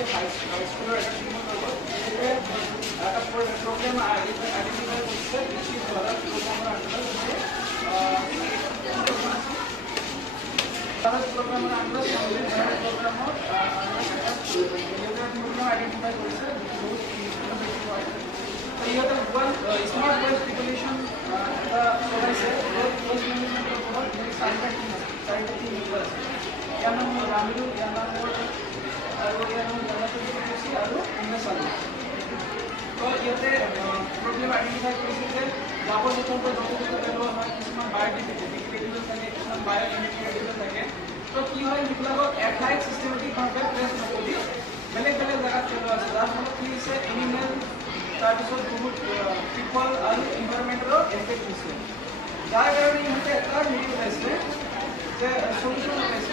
যে হাই স্কুলের একটা টিম হলো একটা প্রোগ্রাম আইডেন্টিফাই করছে বেশি ধরা প্রোগ্রামের আন্ডারে প্রোগ্রামের আন্ডারে সামনে প্রোগ্রামও প্রোগ্রাম আইডেন্টিফাই করেছে তো ইহতে স্মার্ট ওয়েস্ট রেগুলেশন চলাইছে ওয়েস্ট ম্যানেজমেন্টের উপর চারিটা টিম আছে ইয়ার নাম হল রামিরু ইয়ার নাম হল আৰু ইয়াৰ নাম জনপ্ৰতি আৰু উন্মেষ আলু তো ইয়াতে প্ৰব্লেম আইডেণ্টিফাই কৰিছে যে জাবৰ জোঁথৰবোৰ য'তে পেলোৱা হয় কিছুমান বায়'ডিগ্ৰেডেবল থাকে কিছুমান বায়'ইনডিগ্ৰেডেবল থাকে তো কি হয় সেইবিলাকক এঠাইত চিষ্টেমেটিকভাৱে প্লেচ নকৰি বেলেগ বেলেগ জেগাত পেলোৱা আছে যাৰ ফলত কি হৈছে এনিমেল তাৰপিছত বহুত পিপল আৰু এনভাইৰনমেণ্টৰো এফেক্ট হৈছে যাৰ কাৰণে ইহঁতে এটা হেৰি ওলাইছে যে সলিউশ্যন ওলাইছে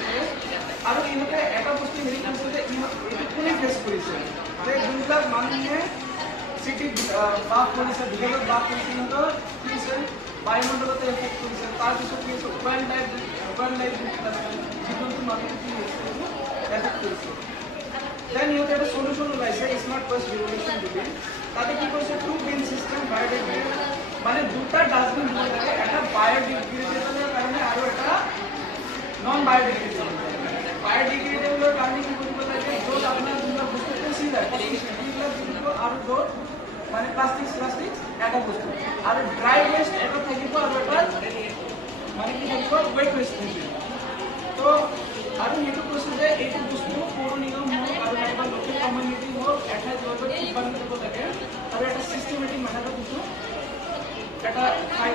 আৰু ইহঁতে এটা বস্তু হেৰি কৰিছে যে এইটো কোনে ফেচ কৰিছে যে যোনবিলাক মানুহে চিটিত বাস কৰিছে ভিলেজত বাস কৰিছে সিহঁতৰ কি হৈছে বায়ুমণ্ডলতে এফেক্ট কৰিছে তাৰপিছত কি হৈছে ৱাইল্ড লাইফ জীৱনটো মানুহে কি হৈছে এইটো এফেক্ট কৰিছে দেন ইহঁতে এটা সলিউশ্যন ওলাইছে স্মাৰ্ট ওয়েস্ট ৰেগুলেশ্যন বুলি তাতে কি কৰিছে টু বিন চিষ্টেম বায়'ডিগ্ৰেডেবল মানে দুটা ডাষ্টবিন হ'ব লাগে এটা বায়'ডিগ্ৰেডেবলৰ কাৰণে আৰু এটা নন বায়'ডিগ্ৰেডেবল বায়'ডিগ্ৰেডেবলৰ কাৰণে কি কৰিব লাগে য'ত আপোনাৰ যোনবিলাক বস্তু পচি যায় সেইবিলাক দিব আৰু য'ত মানে প্লাষ্টিক এটা বস্তু আৰু ড্ৰাই ৱেষ্ট এটা থাকিব আৰু এটা মানে কি থাকিব ৱেট ৱেষ্ট থাকিব তো আৰু সেইটো কৈছোঁ যে এইটো বস্তু পৌৰ নিগম হওক আৰু নাইবা লোকেল কমিউনিটি হওক এঠাইত উৎপাদন কৰিব লাগে আৰু এটা চিষ্টেমেটিক মেথডত সেইটো এটা ঠাই